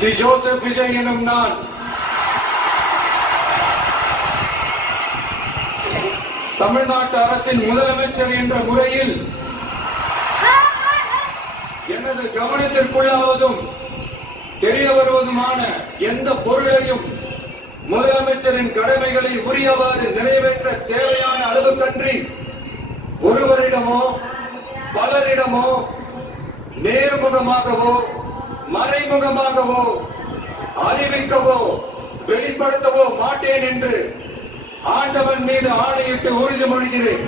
C Joseph Vijay எனும் நான் தமிழ்நாட்டு அரசின் முதலமைச்சர் என்ற முறையில் எனது கவனத்திற்குள்ளாவதும் தெரிய வருவதுமான எந்த பொருளையும் முதலமைச்சரின் கடமைகளை உரியவாறு நிறைவேற்ற தேவையான அளவுக்கன்றி ஒருவரிடமோ பலரிடமோ நேர்முகமாகவோ மறைமுகமாகவோ அறிவிக்கவோ வெளிப்படுத்தவோ மாட்டேன் என்று ஆண்டவன் மீது ஆணையிட்டு உறுதிமொழிகிறேன்.